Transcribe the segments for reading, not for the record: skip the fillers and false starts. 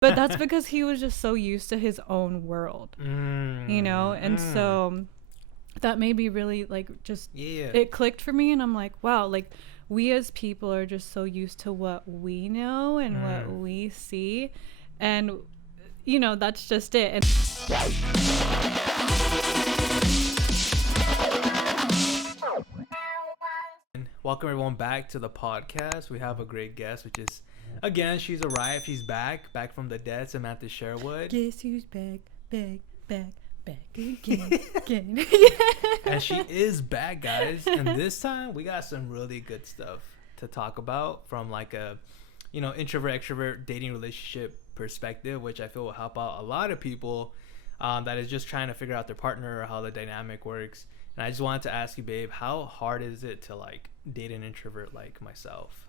But that's because he was just so used to his own world, and so that made me really like just it clicked for me, and I'm like, wow, like we as people are just so used to what we know and what we see, and that's just it. And welcome everyone back to the podcast. We have a great guest, which is again, she's arrived, she's back from the dead, Samantha Sherwood. Guess who's back again. And she is back, guys. And this time we got some really good stuff to talk about from like a introvert extrovert dating relationship perspective, which I feel will help out a lot of people that is just trying to figure out their partner or how the dynamic works. And I just wanted to ask you, babe, how hard is it to like date an introvert like myself?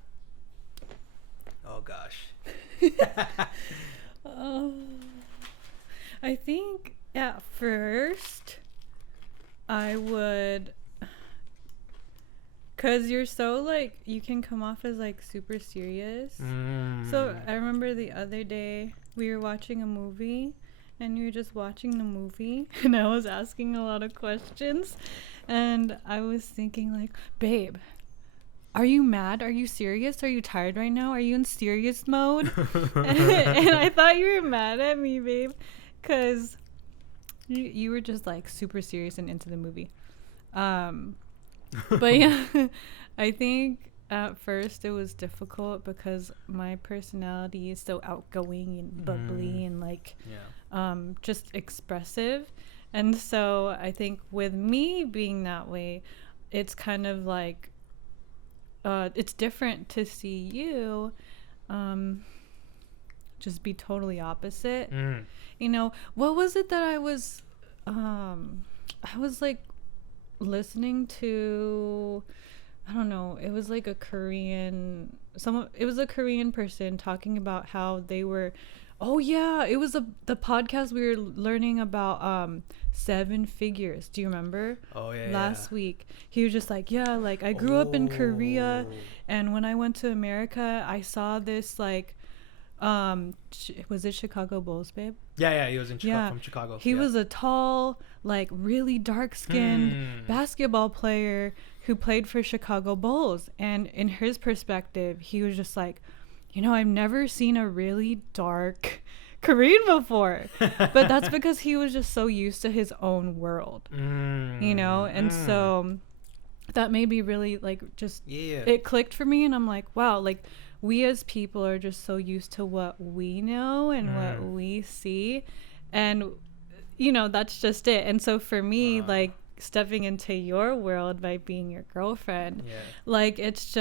Oh gosh. I think at first I would, cause you're so like, you can come off as like super serious. So I remember the other day we were watching a movie, and you were just watching the movie, and I was asking a lot of questions, and I was thinking like, babe, are you mad? Are you serious? Are you tired right now? Are you in serious mode? And I thought you were mad at me, babe, because you were just like super serious and into the movie. But yeah, I think at first it was difficult because my personality is so outgoing and bubbly and like just expressive. And so I think with me being that way, it's kind of like it's different to see you just be totally opposite. What was it that I was like listening to, I don't know, it was like a Korean person talking about how they were, it was the podcast we were learning about seven figures. Do you remember? Last week he was just like, like I grew up in Korea, and when I went to America I saw this like was it Chicago Bulls, babe? He was in Chicago, from Chicago. He was a tall, like really dark-skinned basketball player who played for Chicago Bulls, and in his perspective he was just like, I've never seen a really dark Korean before. But that's because he was just so used to his own world, and so that made me really like just it clicked for me, and I'm like, wow, like we as people are just so used to what we know and what we see, and that's just it. And so for me, like stepping into your world by being your girlfriend, like it's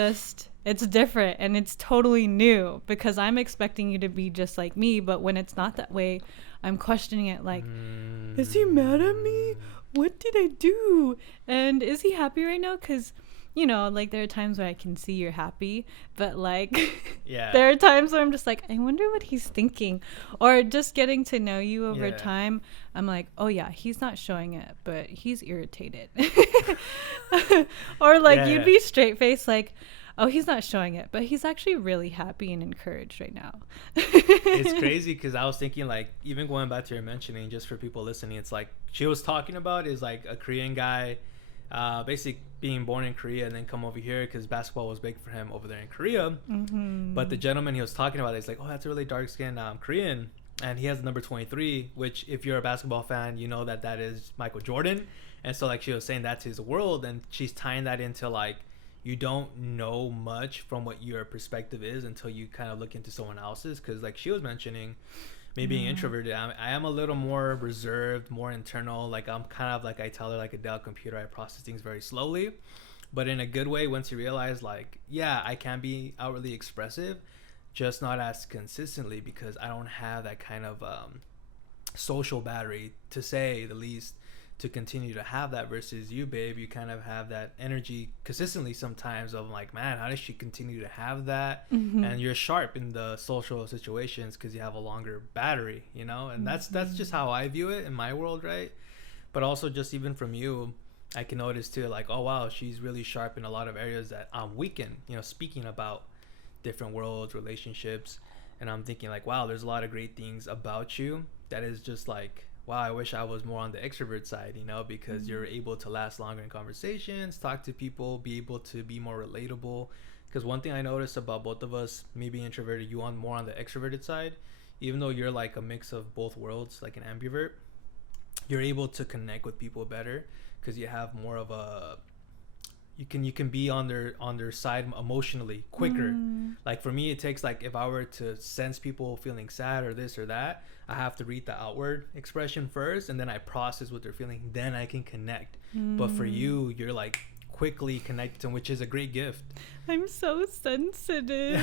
different and it's totally new, because I'm expecting you to be just like me, but when it's not that way, I'm questioning it, like, is he mad at me? What did I do? And is he happy right now? Because like there are times where I can see you're happy, but like there are times where I'm just like, I wonder what he's thinking. Or just getting to know you over time, I'm like, oh yeah, he's not showing it, but he's irritated. Or like you'd be straight faced like, oh, he's not showing it, but he's actually really happy and encouraged right now. It's crazy because I was thinking, like, even going back to your mentioning, just for people listening, it's like she was talking about is like a Korean guy basically being born in Korea and then come over here because basketball was big for him over there in Korea. But the gentleman he was talking about is like, oh, that's a really dark-skinned Korean, and he has the number 23, which if you're a basketball fan, you know that is Michael Jordan. And so like she was saying that's his world, and she's tying that into like, you don't know much from what your perspective is until you kind of look into someone else's, because like she was mentioning, me being introverted, I am a little more reserved, more internal. Like I'm kind of like, I tell her like a Dell computer, I process things very slowly, but in a good way. Once you realize like, I can be outwardly expressive, just not as consistently, because I don't have that kind of social battery, to say the least, to continue to have that. Versus you, babe, you kind of have that energy consistently sometimes of like, man, how does she continue to have that? And you're sharp in the social situations because you have a longer battery, and that's just how I view it in my world, right? But also just even from you, I can notice too, like, oh wow, she's really sharp in a lot of areas that I'm weak in, speaking about different worlds, relationships. And I'm thinking like, wow, there's a lot of great things about you that is just like, wow, I wish I was more on the extrovert side, you know, because you're able to last longer in conversations, talk to people, be able to be more relatable. Because one thing I noticed about both of us, me being introverted, you on more on the extroverted side, even though you're like a mix of both worlds, like an ambivert, you're able to connect with people better because you have more of a, you can be on their side emotionally quicker. Like for me, it takes like, if I were to sense people feeling sad or this or that, I have to read the outward expression first, and then I process what they're feeling, then I can connect. But for you, you're like quickly connected to them, which is a great gift. I'm so sensitive.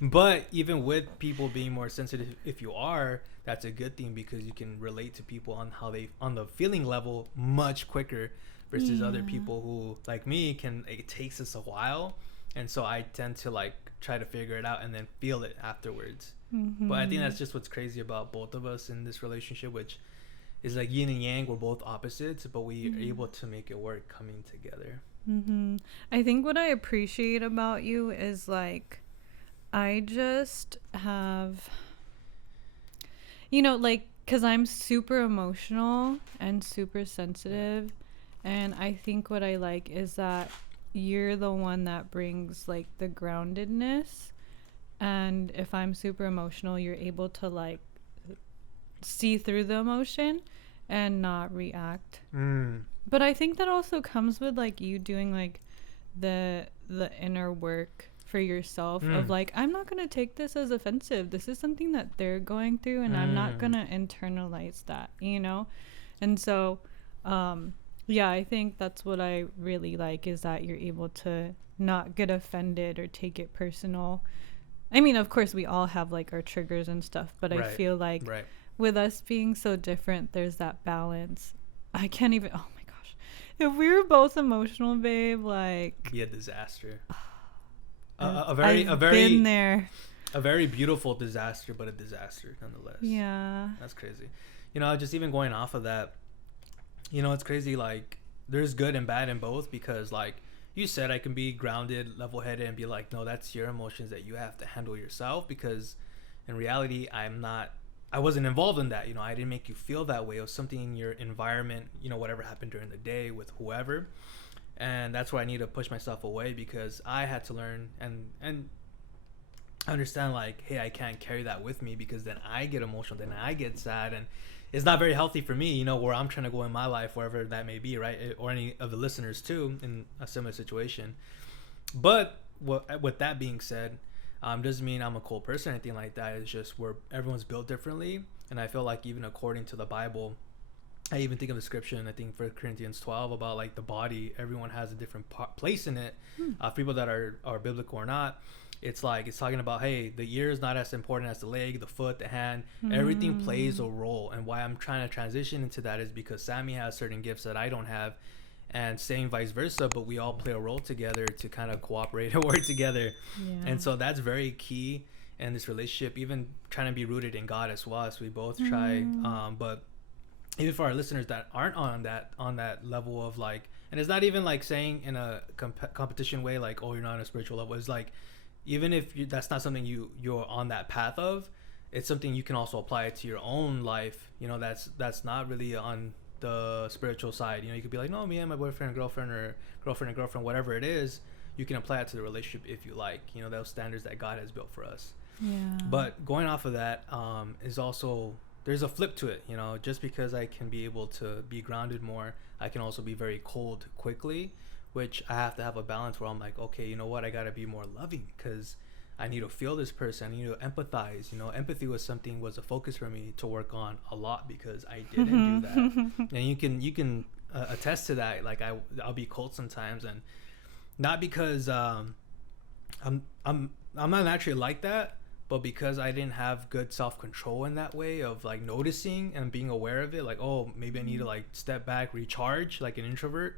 But even with people being more sensitive, if you are, that's a good thing, because you can relate to people on how they, on the feeling level, much quicker versus other people who, like me, can, it takes us a while. And so I tend to like try to figure it out and then feel it afterwards. But I think that's just what's crazy about both of us in this relationship, which is like yin and yang. We're both opposites, but we are able to make it work coming together. I think what I appreciate about you is like, I just have, you know, like, because I'm super emotional and super sensitive. And I think what I like is that you're the one that brings like the groundedness. And if I'm super emotional, you're able to like see through the emotion and not react. But I think that also comes with like you doing like the inner work for yourself of like, I'm not going to take this as offensive. This is something that they're going through, and I'm not going to internalize that, you know? And so, yeah, I think that's what I really like, is that you're able to not get offended or take it personal. I mean, of course, we all have like our triggers and stuff, but I feel like with us being so different, there's that balance. I can't even, oh my gosh. If we were both emotional, babe, like, be a disaster. I've been there. A very beautiful disaster, but a disaster nonetheless. Yeah. That's crazy. You know, just even going off of that, you know, it's crazy. Like, there's good and bad in both, because like you said, I can be grounded, level-headed, and be like, no, that's your emotions that you have to handle yourself, because in reality, I wasn't involved in that. You know, I didn't make you feel that way. It was something in your environment, you know, whatever happened during the day with whoever. And that's where I need to push myself away, because I had to learn and understand like, hey, I can't carry that with me, because then I get emotional, then I get sad, and it's not very healthy for me, you know, where I'm trying to go in my life, wherever that may be, right? Or any of the listeners too, in a similar situation. But with that being said, doesn't mean I'm a cold person or anything like that. It's just where everyone's built differently. And I feel like even according to the Bible, I even think of the scripture, and I think 1 Corinthians 12 about like the body, everyone has a different place in it. People that are biblical or not, it's like, it's talking about, hey, the ear is not as important as the leg, the foot, the hand. Everything plays a role. And why I'm trying to transition into that is because Sammy has certain gifts that I don't have, and same vice versa, but we all play a role together to kind of cooperate and work together. And so that's very key in this relationship, even trying to be rooted in God as well, as we both try. But even for our listeners that aren't on that level of like, and it's not even like saying in a competition way, like, oh, you're not on a spiritual level. It's like, even if that's not something you're on that path of, it's something you can also apply it to your own life, you know, that's not really on the spiritual side. You know, you could be like, no, me and my boyfriend and girlfriend, or girlfriend and girlfriend, whatever it is, you can apply it to the relationship if you like, you know, those standards that God has built for us. But going off of that, is also, there's a flip to it, you know. Just because I can be able to be grounded more, I can also be very cold quickly, which I have to have a balance where I'm like, okay, you know what, I gotta be more loving, because I need to feel this person, I need to empathize. You know, empathy was a focus for me to work on a lot, because I didn't do that. And you can attest to that. Like I'll be cold sometimes, and not because I'm not naturally like that, but because I didn't have good self-control in that way of like noticing and being aware of it. Like, oh, maybe I need to like step back, recharge like an introvert,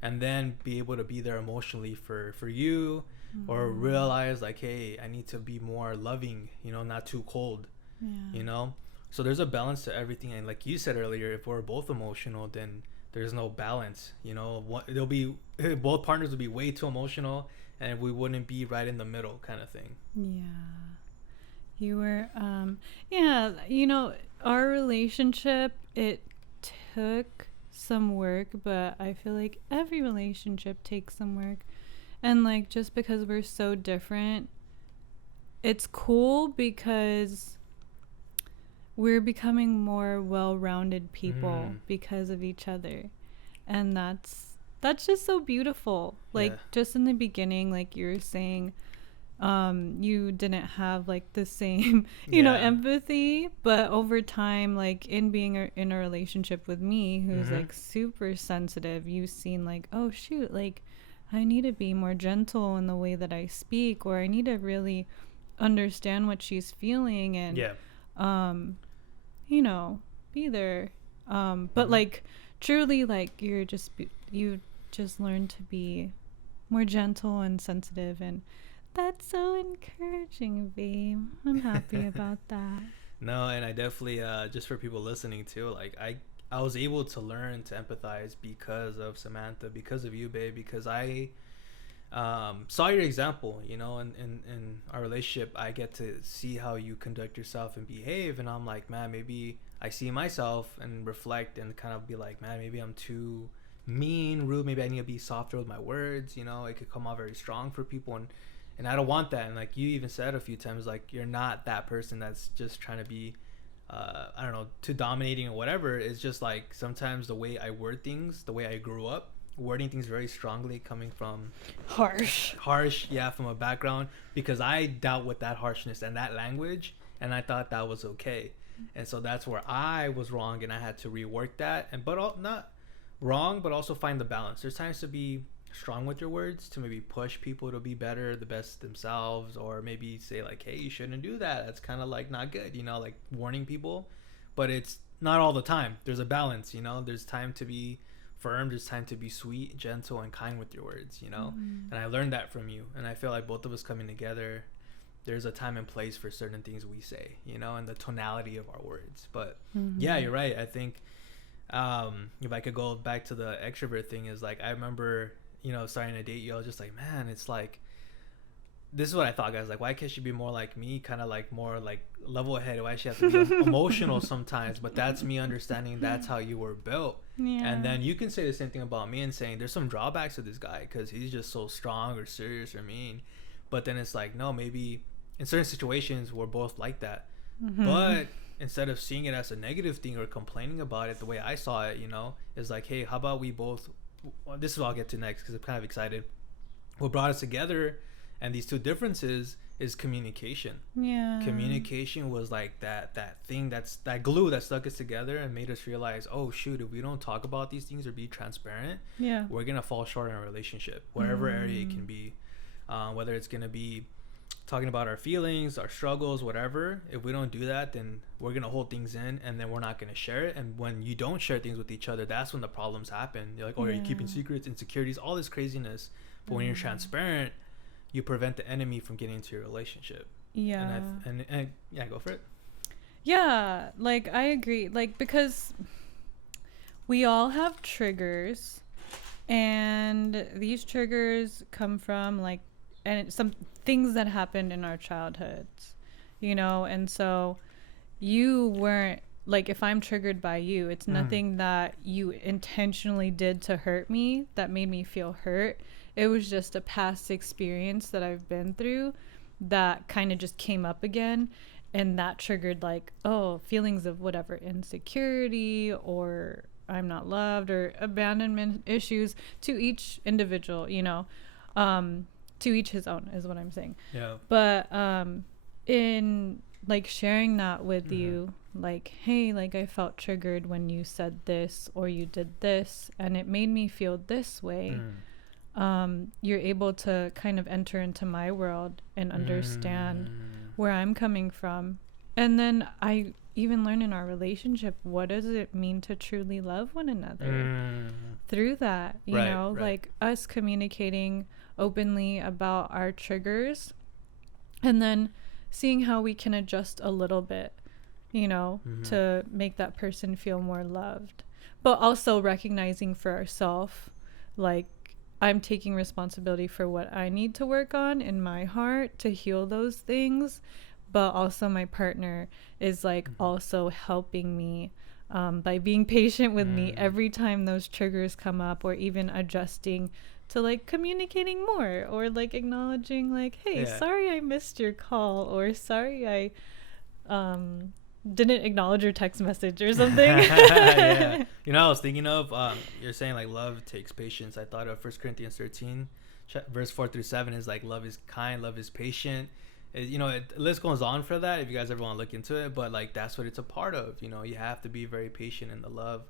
and then be able to be there emotionally for you, or realize like, hey, I need to be more loving, you know, not too cold, you know. So there's a balance to everything. And like you said earlier, if we're both emotional, then there's no balance, you know. Both partners will be way too emotional, and we wouldn't be right in the middle, kind of thing. You were, yeah, you know, our relationship, it took some work, but I feel like every relationship takes some work. And like, just because we're so different, it's cool because we're becoming more well-rounded people because of each other. And that's just so beautiful. Like, Yeah. just in the beginning, like you were saying, you didn't have like the same Yeah. empathy, but over time, like in being in a relationship with me who's like super sensitive, you've seen like, oh shoot, like I need to be more gentle in the way that I speak, or I need to really understand what she's feeling, and Yeah. um be there, but like truly, like you just learn to be more gentle and sensitive, and that's so encouraging, babe. I'm happy about that. No, and I definitely just for people listening too, like I was able to learn to empathize because of Samantha, because of you, babe, because I saw your example, you know, in our relationship. I get to see how you conduct yourself and behave, and I'm like, man, maybe I see myself and reflect and kind of be like, man, maybe I'm too mean, rude. Maybe I need to be softer with my words. You know, it could come out very strong for people, and I don't want that. And like you even said a few times, like you're not that person that's just trying to be I don't know, too dominating or whatever. It's just like sometimes the way I word things, the way I grew up, wording things very strongly, coming from harsh, yeah, from a background, because I dealt with that harshness and that language, and I thought that was okay. And so that's where I was wrong, and I had to rework that, and not wrong, but also find the balance. There's times to be strong with your words, to maybe push people to be better, the best themselves, or maybe say like, hey, you shouldn't do that, that's kind of like not good, you know, like warning people. But it's not all the time. There's a balance, you know. There's time to be firm, there's time to be sweet, gentle, and kind with your words, you know. And I learned that from you, and I feel like both of us coming together, there's a time and place for certain things we say, you know, and the tonality of our words. But yeah, you're right. I think if I could go back to the extrovert thing, is like I remember, you know, starting to date you, I was just like, man, it's like, this is what I thought, guys. Like, why can't she be more like me? Kind of like more like level headed. Why she have to be emotional sometimes? But that's me understanding that's how you were built. Yeah. And then you can say the same thing about me and saying there's some drawbacks to this guy because he's just so strong or serious or mean. But then it's like, no, maybe in certain situations we're both like that. But instead of seeing it as a negative thing or complaining about it, the way I saw it, you know, is like, hey, how about we both, well, this is what I'll get to next because I'm kind of excited. What brought us together and these two differences is communication. Yeah. Communication was like that thing, that's that glue that stuck us together and made us realize, oh shoot, if we don't talk about these things or be transparent, Yeah. we're gonna fall short in a relationship, whatever area it can be, whether it's gonna be talking about our feelings, our struggles, whatever. If we don't do that, then we're gonna hold things in, and then we're not gonna share it. And when you don't share things with each other, that's when the problems happen. You're like, oh, are you keeping secrets, insecurities, all this craziness? But when you're transparent, you prevent the enemy from getting into your relationship. Yeah. And yeah, go for it. Yeah, like I agree. Like, because we all have triggers, and these triggers come from like, and some things that happened in our childhoods, you know. And so you weren't like, if I'm triggered by you, it's nothing that you intentionally did to hurt me that made me feel hurt. It was just a past experience that I've been through that kind of just came up again, and that triggered like, oh, feelings of whatever, insecurity or I'm not loved or abandonment issues, to each individual, you know. To each his own is what I'm saying. Yeah. But in like sharing that with you, like, hey, like I felt triggered when you said this or you did this and it made me feel this way. You're able to kind of enter into my world and understand where I'm coming from. And then I even learn in our relationship, what does it mean to truly love one another through that, you know, like us communicating openly about our triggers, and then seeing how we can adjust a little bit, you know, to make that person feel more loved, but also recognizing for ourselves, like, I'm taking responsibility for what I need to work on in my heart to heal those things, but also my partner is like also helping me by being patient with me every time those triggers come up, or even adjusting to like communicating more, or like acknowledging like, hey, sorry I missed your call, or sorry I didn't acknowledge your text message or something. Yeah. You know, I was thinking of you're saying like love takes patience. I thought of 1 Corinthians 13 verse 4-7 is like, love is kind, love is patient. You know, the list goes on for that if you guys ever want to look into it, but like that's what it's a part of. You know, you have to be very patient in the love,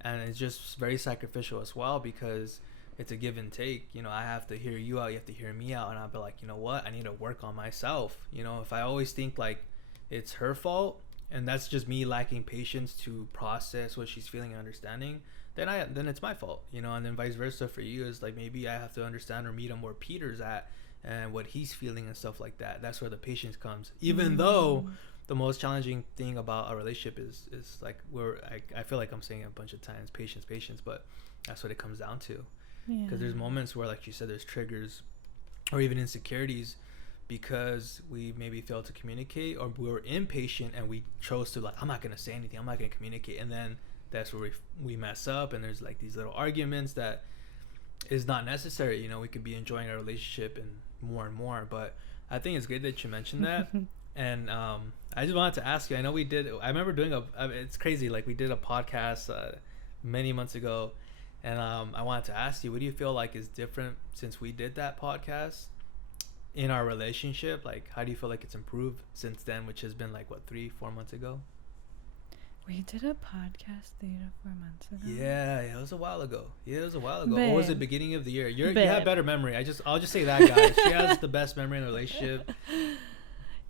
and it's just very sacrificial as well, because it's a give and take. You know, I have to hear you out, you have to hear me out, and I'll be like, you know what, I need to work on myself. You know, if I always think like it's her fault, and that's just me lacking patience to process what she's feeling and understanding, then it's my fault. You know, and then vice versa for you is like, maybe I have to understand or meet him where Peter's at and what he's feeling and stuff like that. That's where the patience comes, even though the most challenging thing about a relationship is like, I feel like I'm saying it a bunch of times, patience, but that's what it comes down to. Because there's moments where, like you said, there's triggers or even insecurities because we maybe failed to communicate, or we were impatient and we chose to like, I'm not going to say anything, I'm not going to communicate, and then that's where we mess up, and there's like these little arguments that is not necessary. You know, we could be enjoying our relationship and more, but I think it's good that you mentioned that. And I just wanted to ask you, I know I remember doing it's crazy, like we did a podcast many months ago, and I wanted to ask you, what do you feel like is different since we did that podcast in our relationship? Like, how do you feel like it's improved since then, which has been like, what, 3-4 months ago? We did a podcast 3 to 4 months ago. Yeah, it was a while ago. Babe. Or was it beginning of the year? You have better memory. I'll just say that, guys. She has the best memory in the relationship.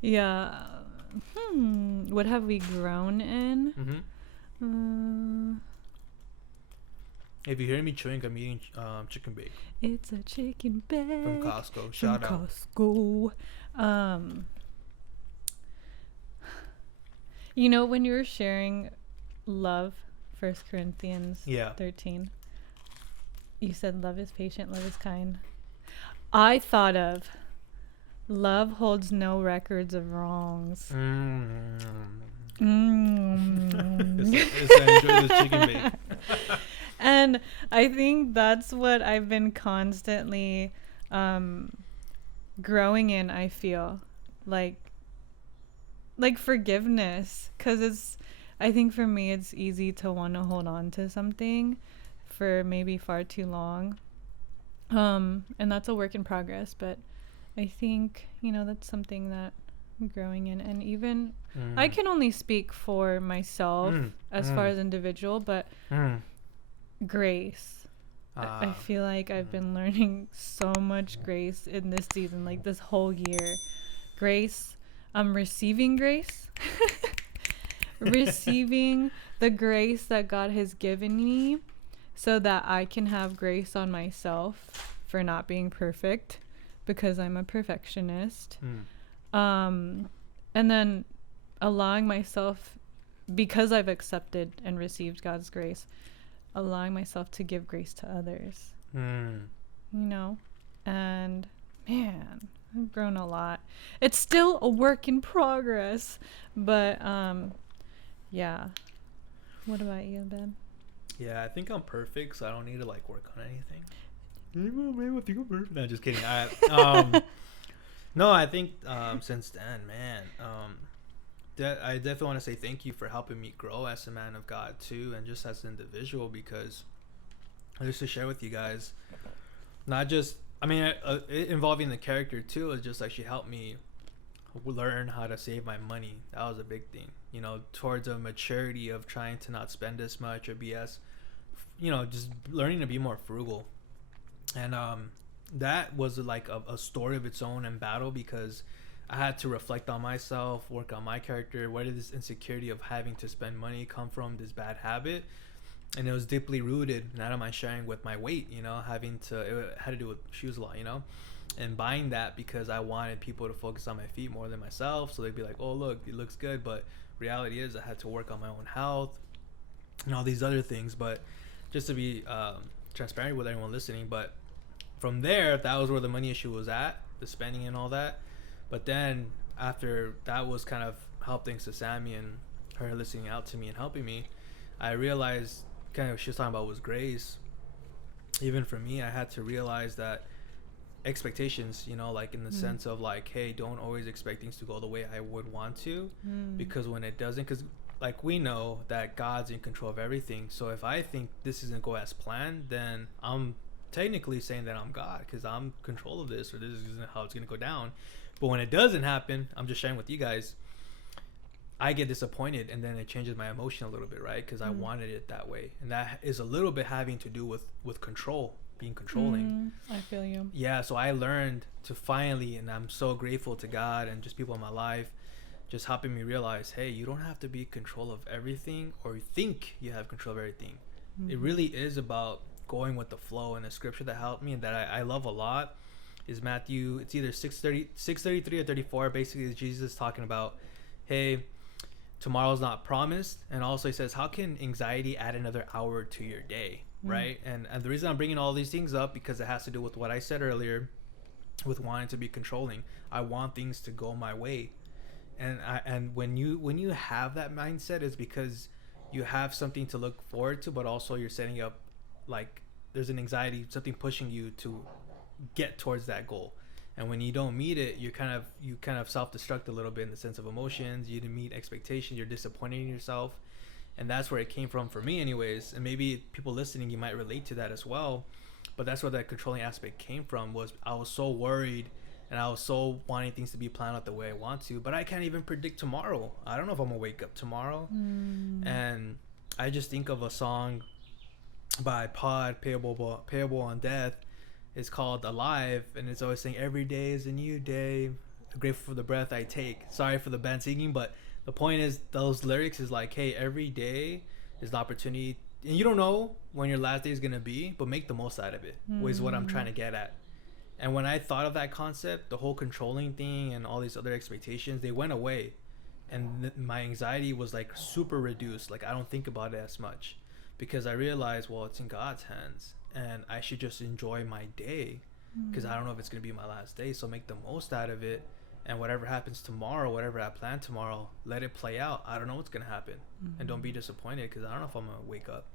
Yeah. What have we grown in? If you hear me chewing, I'm eating chicken bake. It's a chicken bake from Costco. Shout out. Costco. You know, when you were sharing love, 1 Corinthians 13, you said love is patient, love is kind. I thought of love holds no records of wrongs. Enjoy the chicken bake. And I think that's what I've been constantly growing in. I feel like forgiveness, because I think for me it's easy to want to hold on to something for maybe far too long, and that's a work in progress, but I think, you know, that's something that I'm growing in. And even I can only speak for myself as far as individual, but grace, I feel like I've been learning so much grace in this season, like this whole year. Grace, I'm receiving grace. Receiving the grace that God has given me so that I can have grace on myself for not being perfect, because I'm a perfectionist. And then allowing myself, because I've accepted and received God's grace, allowing myself to give grace to others. You know? And man, I've grown a lot. It's still a work in progress, but yeah. What about you, Ben? Yeah, I think I'm perfect, so I don't need to like work on anything. Maybe I think I'm perfect. No, just kidding. No, I think since then, man, I definitely want to say thank you for helping me grow as a man of God too, and just as an individual, because just to share with you guys, not just, I mean, involving the character too, is just like she helped me learn how to save my money. That was a big thing, you know, towards a maturity of trying to not spend as much or be as, you know, just learning to be more frugal. And that was like a story of its own and battle, because I had to reflect on myself, work on my character. Where did this insecurity of having to spend money come from, this bad habit? And it was deeply rooted, and I don't mind sharing, with my weight, you know, it had to do with shoes a lot, you know, and buying that because I wanted people to focus on my feet more than myself. So they'd be like, oh, look, it looks good. But reality is I had to work on my own health and all these other things. But just to be transparent with everyone listening, but from there, that was where the money issue was at, the spending and all that. But then after that was kind of helped thanks to Sammy and her listening out to me and helping me, I realized kind of she was talking about was grace. Even for me, I had to realize that expectations, you know, like in the sense of like, hey, don't always expect things to go the way I would want to, because when it doesn't, because like we know that God's in control of everything. So if I think this isn't go as planned, then I'm technically saying that I'm God because I'm in control of this, or this isn't how it's gonna go down. But when it doesn't happen, I'm just sharing with you guys, I get disappointed, and then it changes my emotion a little bit, right? Because I wanted it that way, and that is a little bit having to do with control, being controlling. I feel you. Yeah, so I learned to finally, and I'm so grateful to God and just people in my life, just helping me realize, hey, you don't have to be in control of everything or think you have control of everything. It really is about going with the flow. And the scripture that helped me and that I love a lot is Matthew. It's either 6:33 or 34. Basically, is Jesus talking about, hey, tomorrow's not promised. And also he says, how can anxiety add another hour to your day, right? And the reason I'm bringing all these things up because it has to do with what I said earlier with wanting to be controlling. I want things to go my way. And when you have that mindset, it's because you have something to look forward to, but also you're setting up, like, there's an anxiety, something pushing you to get towards that goal. And when you don't meet it, you kind of self-destruct a little bit in the sense of emotions. You didn't meet expectations. You're disappointing yourself, and that's where it came from for me, anyways. And maybe people listening, you might relate to that as well. But that's where that controlling aspect came from. Was I was so worried, and I was so wanting things to be planned out the way I want to. But I can't even predict tomorrow. I don't know if I'm gonna wake up tomorrow. And I just think of a song by Pod, Payable on Death. It's called Alive, and it's always saying every day is a new day, grateful for the breath I take. Sorry for the bad singing, but the point is those lyrics is like, hey, every day is the opportunity, and you don't know when your last day is going to be, but make the most out of it, is what I'm trying to get at. And when I thought of that concept, the whole controlling thing and all these other expectations, they went away, and my anxiety was like super reduced. Like I don't think about it as much because I realized, well, it's in God's hands. And I should just enjoy my day because I don't know if it's going to be my last day. So make the most out of it. And whatever happens tomorrow, whatever I plan tomorrow, let it play out. I don't know what's going to happen. And don't be disappointed because I don't know if I'm going to wake up.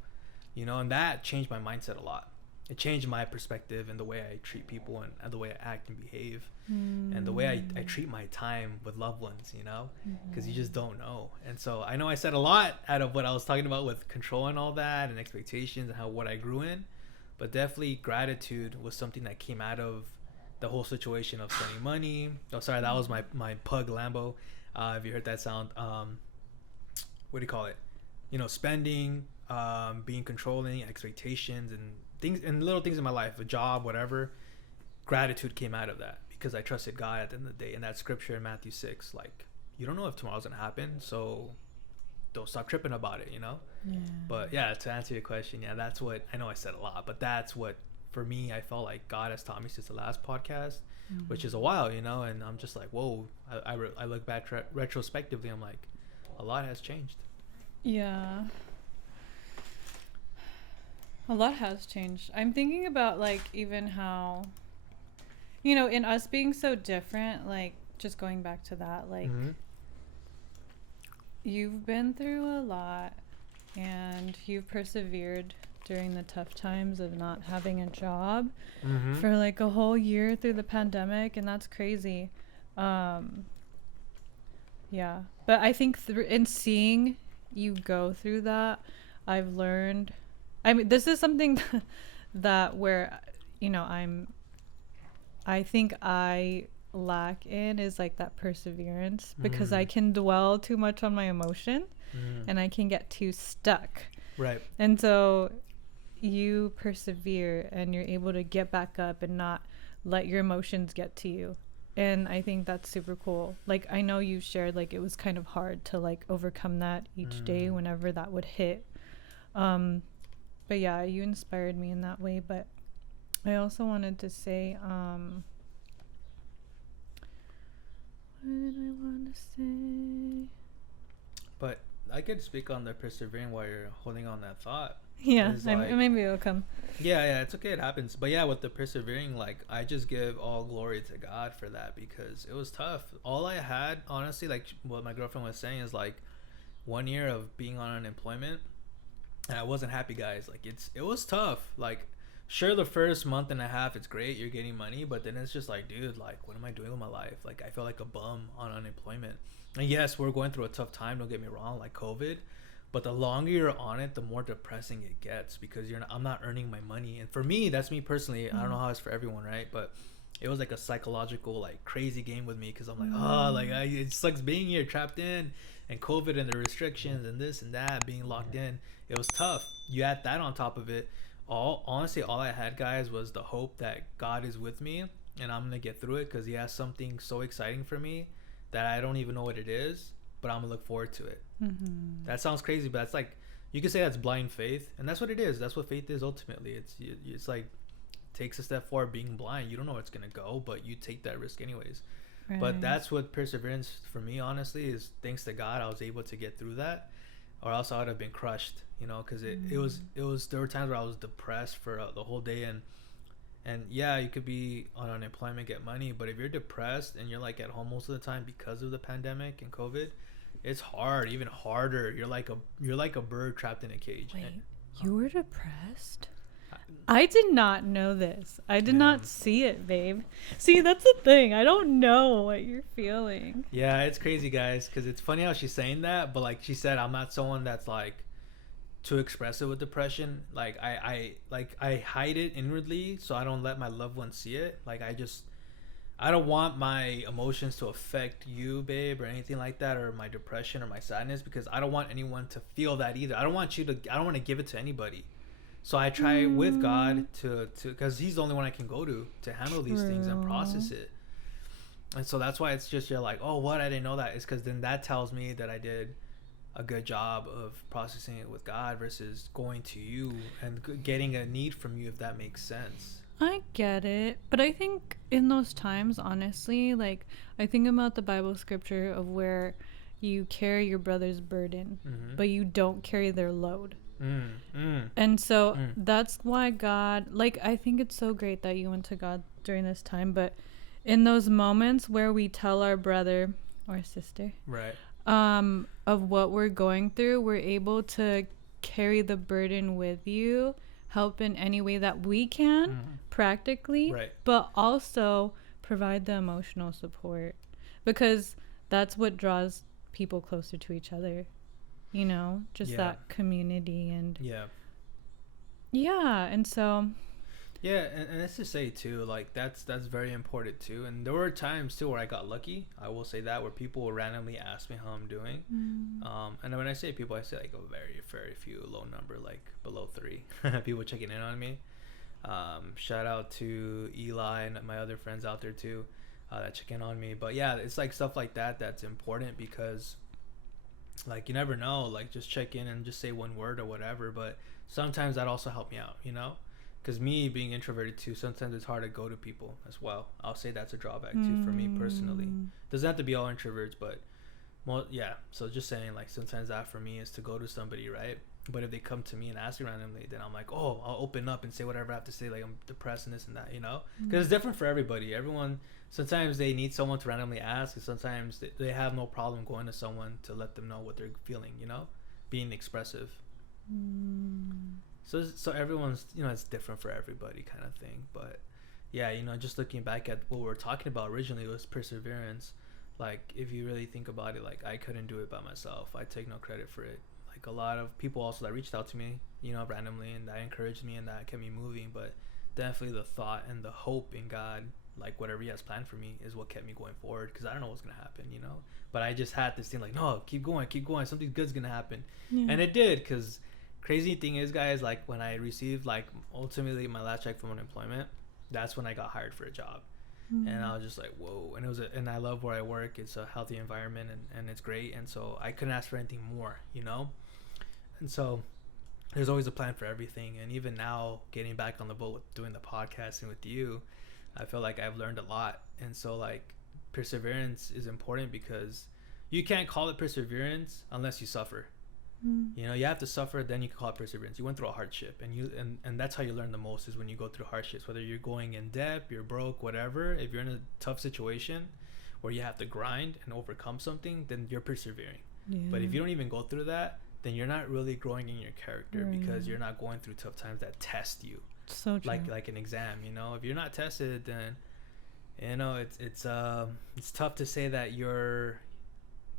You know, and that changed my mindset a lot. It changed my perspective and the way I treat people and the way I act and behave. And the way I treat my time with loved ones, you know, because you just don't know. And so I know I said a lot out of what I was talking about with control and all that and expectations and how what I grew in. But definitely gratitude was something that came out of the whole situation of spending money. Oh, sorry, that was my pug Lambo. If you heard that sound, what do you call it? You know, spending, being controlling, expectations, and things, and little things in my life, a job, whatever. Gratitude came out of that because I trusted God at the end of the day. And that scripture in Matthew 6, like, you don't know if tomorrow's gonna happen, so don't stop tripping about it, you know? Yeah. But yeah, to answer your question, yeah, that's what, I know I said a lot, but that's what, for me, I felt like God has taught me since the last podcast, which is a while, you know? And I'm just like, whoa, I look back retrospectively, I'm like, a lot has changed. Yeah. A lot has changed. I'm thinking about, like, even how, you know, in us being so different, like, just going back to that, like, you've been through a lot and you've persevered during the tough times of not having a job for like a whole year through the pandemic, and that's crazy. Yeah, but I think in seeing you go through that, I've learned, I mean, this is something that where, you know, I think I lack in is like that perseverance, because I can dwell too much on my emotion and I can get too stuck. Right. And so you persevere and you're able to get back up and not let your emotions get to you. And I think that's super cool. Like, I know you shared, like, it was kind of hard to like overcome that each day whenever that would hit. But yeah, you inspired me in that way. But I also wanted to say, what did I want to say? But I could speak on the persevering while you're holding on that thought. Yeah, It's like, maybe it'll come. yeah, it's okay, it happens. But yeah, with the persevering, like I just give all glory to God for that because it was tough. All I had, honestly, like what my girlfriend was saying is like 1 year of being on unemployment, and I wasn't happy, guys. Like it was tough. Like sure, the first month and a half it's great, you're getting money, but then it's just like, dude, like what am I doing with my life? Like I feel like a bum on unemployment. And yes, we're going through a tough time, don't get me wrong, like COVID, but the longer you're on it, the more depressing it gets because I'm not earning my money. And for me, that's me personally. I don't know how it's for everyone, right? But it was like a psychological like crazy game with me because I'm like, it sucks being here trapped in, and COVID and the restrictions and this and that, being locked in. It was tough. You add that on top of it. All I had, guys, was the hope that God is with me and I'm gonna get through it because He has something so exciting for me that I don't even know what it is, but I'm gonna look forward to it. That sounds crazy, but that's like, you could say that's blind faith, and that's what it is. That's what faith is ultimately. It's like takes a step forward, being blind. You don't know where it's gonna go, but you take that risk anyways. Right. But that's what perseverance for me, honestly, is. Thanks to God, I was able to get through that, or else I would have been crushed. You know, because it was there were times where I was depressed for the whole day, and yeah, you could be on unemployment, get money, but if you're depressed and you're like at home most of the time because of the pandemic and COVID, it's hard, even harder. You're like a bird trapped in a cage. Wait, you were depressed? I did not know this. I did not see it, babe. See, that's the thing. I don't know what you're feeling. Yeah, it's crazy, guys, because it's funny how she's saying that, but like she said, I'm not someone that's like too expressive with depression. Like I hide it inwardly so I don't let my loved ones see it. Like I don't want my emotions to affect you, babe, or anything like that, or my depression or my sadness, because I don't want anyone to feel that either. I don't want to give it to anybody. So I try with God to because He's the only one I can go to handle these things and process it. And so that's why it's just, you're like, oh, what? I didn't know that. It's because then that tells me that I did a good job of processing it with God versus going to you and getting a need from you, if that makes sense. I get it. But I think in those times, honestly, like I think about the Bible scripture of where you carry your brother's burden, but you don't carry their load. And so that's why God, like, I think it's so great that you went to God during this time, but in those moments where we tell our brother or sister, right, of what we're going through, we're able to carry the burden with you, help in any way that we can, practically, right, but also provide the emotional support, because that's what draws people closer to each other. You know, just that community and and so and it's to say too, like that's very important too. And there were times too where I got lucky, I will say that, where people will randomly ask me how I'm doing. And when I say people, I say like a very few, low number, like below 3 people checking in on me. Shout out to Eli and my other friends out there too, that check in on me. But yeah, it's like stuff like that that's important, because like you never know, like just check in and just say one word or whatever, but sometimes that also helped me out, you know, because me being introverted too, sometimes it's hard to go to people as well. I'll say that's a drawback too for me personally. Doesn't have to be all introverts, but so just saying, like sometimes that for me is to go to somebody, right? But if they come to me and ask me randomly, then I'm like, oh, I'll open up and say whatever I have to say, like I'm depressed and this and that, you know, because it's different for everybody. Everyone, sometimes they need someone to randomly ask, and sometimes they have no problem going to someone to let them know what they're feeling, you know, being expressive. So everyone's, you know, it's different for everybody kind of thing. But yeah, you know, just looking back at what we were talking about originally was perseverance. Like if you really think about it, like I couldn't do it by myself. I take no credit for it. Like a lot of people also that reached out to me, you know, randomly, and that encouraged me and that kept me moving. But definitely the thought and the hope in God, like whatever He has planned for me, is what kept me going forward, because I don't know what's gonna happen, you know. But I just had this thing like, no, keep going, something good's gonna happen. And it did. Because crazy thing is, guys, like when I received like ultimately my last check from unemployment, that's when I got hired for a job. And I was just like, whoa. And it was and I love where I work. It's a healthy environment, and it's great. And so I couldn't ask for anything more, you know. And so there's always a plan for everything. And even now, getting back on the boat with doing the podcast and with you, I feel like I've learned a lot. And so like perseverance is important, because you can't call it perseverance unless you suffer. You know, you have to suffer, then you can call it perseverance. You went through a hardship, and that's how you learn the most, is when you go through hardships. Whether you're going in debt, you're broke, whatever. If you're in a tough situation where you have to grind and overcome something, then you're persevering. Yeah. But if you don't even go through that, then you're not really growing in your character, because you're not going through tough times that test you. So true. Like an exam, you know. If you're not tested, then you know it's tough to say that you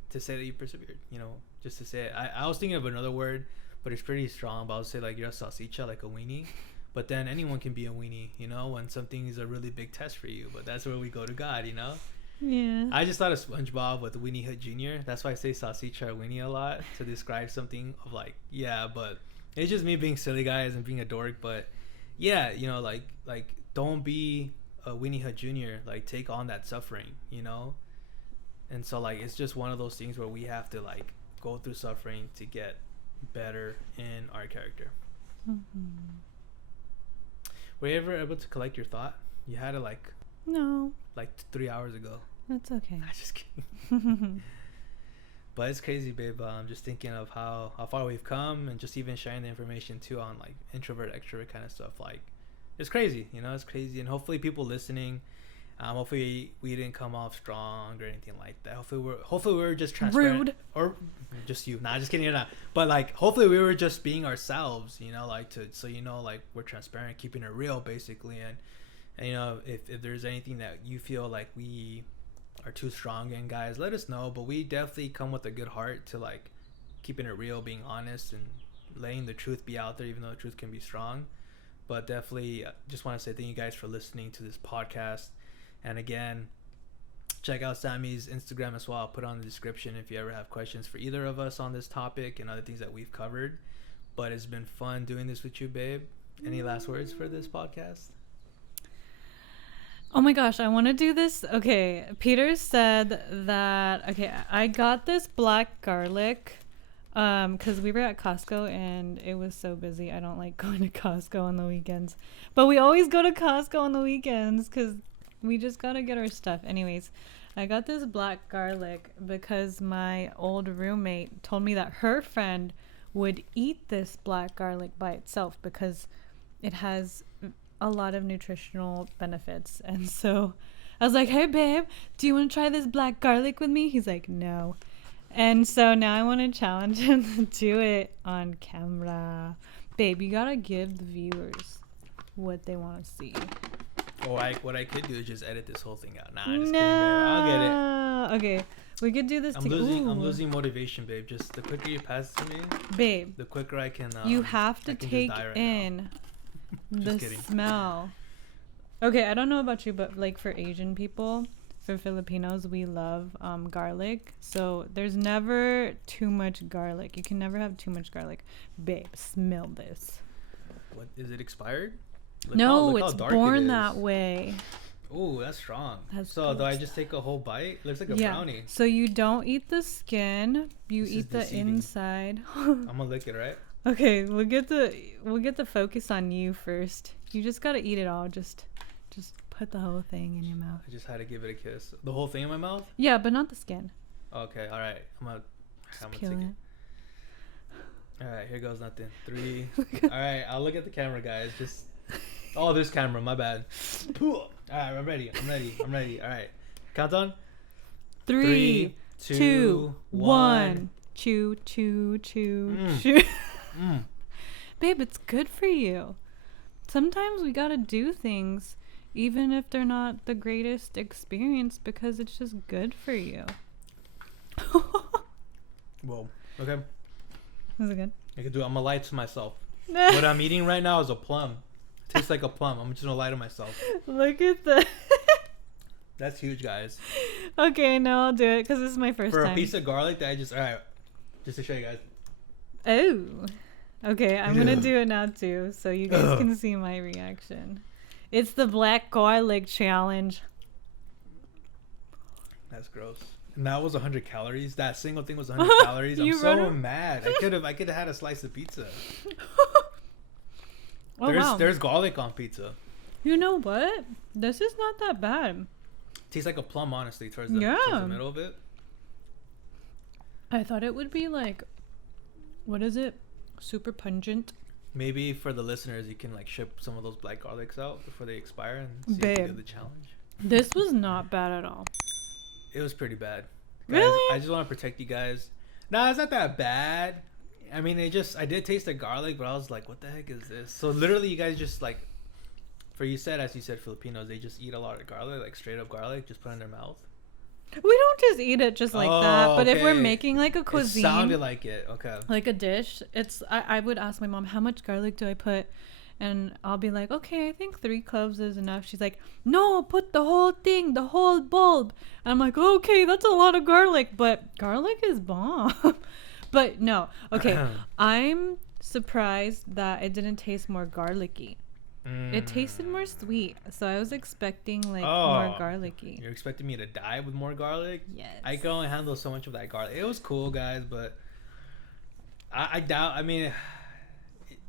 persevered, you know, just to say it. I was thinking of another word, but it's pretty strong, but I'll say like you're a salsicha, like a weenie. But then anyone can be a weenie, you know, when something is a really big test for you. But that's where we go to God, you know. Yeah. I just thought of SpongeBob with Winnie Hood Jr. That's why I say salsicha or weenie a lot, to describe something of like, yeah, but it's just me being silly, guys, and being a dork. But yeah, you know, like don't be a Winnie Hood Jr. Like, take on that suffering, you know. And so like it's just one of those things where we have to like go through suffering to get better in our character. Were you ever able to collect your thought? You had it like no, like 3 hours ago. That's okay. I'm just kidding. But it's crazy, babe. I'm just thinking of how far we've come, and just even sharing the information too on like introvert, extrovert kind of stuff. Like, it's crazy, you know, it's crazy. And hopefully people listening, hopefully we didn't come off strong or anything like that. Hopefully we were just transparent. Rude. Or just you. Nah, just kidding. You're not. But like, hopefully we were just being ourselves, you know, like so you know, like we're transparent, keeping it real basically. And you know, if there's anything that you feel like we are too strong in, guys, let us know. But we definitely come with a good heart to like keeping it real, being honest, and letting the truth be out there, even though the truth can be strong. But definitely just want to say thank you guys for listening to this podcast. And again, check out Sammy's Instagram as well. I'll put it on the description if you ever have questions for either of us on this topic and other things that we've covered. But it's been fun doing this with you, babe. Any last words for this podcast? Oh my gosh, I want to do this. Okay, Peter said that, okay, I got this black garlic because we were at Costco and it was so busy. I don't like going to Costco on the weekends. But we always go to Costco on the weekends because we just got to get our stuff. Anyways, I got this black garlic because my old roommate told me that her friend would eat this black garlic by itself because it has a lot of nutritional benefits. And so I was like, hey babe, do you want to try this black garlic with me? He's like, no. And so now I want to challenge him to do it on camera. Babe, you gotta give the viewers what they want to see. Or what I could do is just edit this whole thing out. Nah, just kidding, babe. I'll get it. Okay, we could do this I'm losing motivation, babe. Just the quicker you pass it to me, babe, the quicker I can you have to take in the smell. Okay, I don't know about you, but like for Asian people, for Filipinos, we love garlic. So there's never too much garlic. You can never have too much garlic. Babe, smell this. What, is it expired? No, it's born that way. Ooh, that's strong. That's so do I just take a whole bite? Looks like a brownie. So you don't eat the skin. You eat the inside. I'm gonna lick it, right? Okay, we'll get the focus on you first. You just gotta eat it all. Just put the whole thing in your mouth. I just had to give it a kiss. The whole thing in my mouth? Yeah, but not the skin. Okay, all right. I'm gonna peel take it. All right, here goes nothing. 3. All right, I'll look at the camera, guys. Just there's camera. My bad. All right, I'm ready. All right, count on. 3, 2, 1. Chew, chew, chew, chew. Babe, it's good for you. Sometimes we gotta do things even if they're not the greatest experience because it's just good for you. Whoa. Okay. Was it good? I can do it. I'm gonna lie to myself. What I'm eating right now is a plum. It tastes like a plum. I'm just gonna lie to myself. Look at that. That's huge, guys. Okay, no, I'll do it because this is my first time. For a piece of garlic that alright, just to show you guys. Oh. Okay, I'm going to do it now too so you guys can see my reaction. It's the black garlic challenge. That's gross. And that was 100 calories. That single thing was 100 calories. I'm so mad. I could have had a slice of pizza. There's garlic on pizza. You know what? This is not that bad. Tastes like a plum, honestly, towards the middle of it. I thought it would be like What is it? Super pungent. Maybe for the listeners, you can like ship some of those black garlics out before they expire and see if you do the challenge. This was not bad at all. It was pretty bad. Really? Guys, I just want to protect you guys. No, it's not that bad. I mean, I did taste the garlic, but I was like, what the heck is this? So literally, you guys just like, as you said, Filipinos, they just eat a lot of garlic, like straight up garlic, just put it in their mouth. We don't just eat it just like that. But if we're making like a cuisine. It sounded like it. Okay. Like a dish. I would ask my mom, how much garlic do I put? And I'll be like, okay, I think 3 cloves is enough. She's like, no, put the whole thing, the whole bulb. And I'm like, okay, that's a lot of garlic. But garlic is bomb. But no. Okay. I'm surprised that it didn't taste more garlicky. It tasted more sweet. So I was expecting like more garlicky. You're expecting me to die with more garlic? Yes. I can only handle so much of that garlic. It was cool, guys, but I doubt. I mean,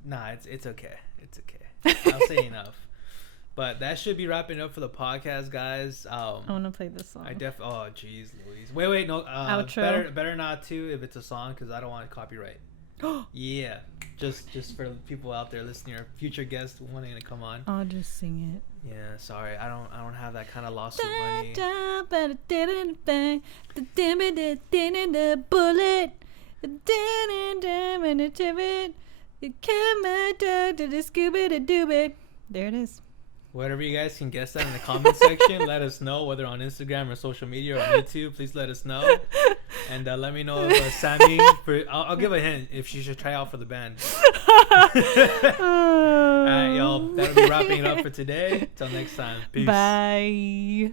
it's okay. It's okay. I'll say enough. But that should be wrapping up for the podcast, guys. I want to play this song. Oh, jeez, Louise. Wait, no. Outro. Better not to if it's a song, because I don't want copyright. Yeah, just for people out there listening or future guests wanting to come on. I'll just sing it. Yeah, sorry, I don't have that kind of lawsuit money. Bullet. There it is. Whatever you guys can guess that in the comment section, let us know, whether on Instagram or social media or on YouTube. Please let us know. And let me know if Sammy, I'll give a hint if she should try out for the band. All right, y'all. That'll be wrapping it up for today. Till next time. Peace. Bye.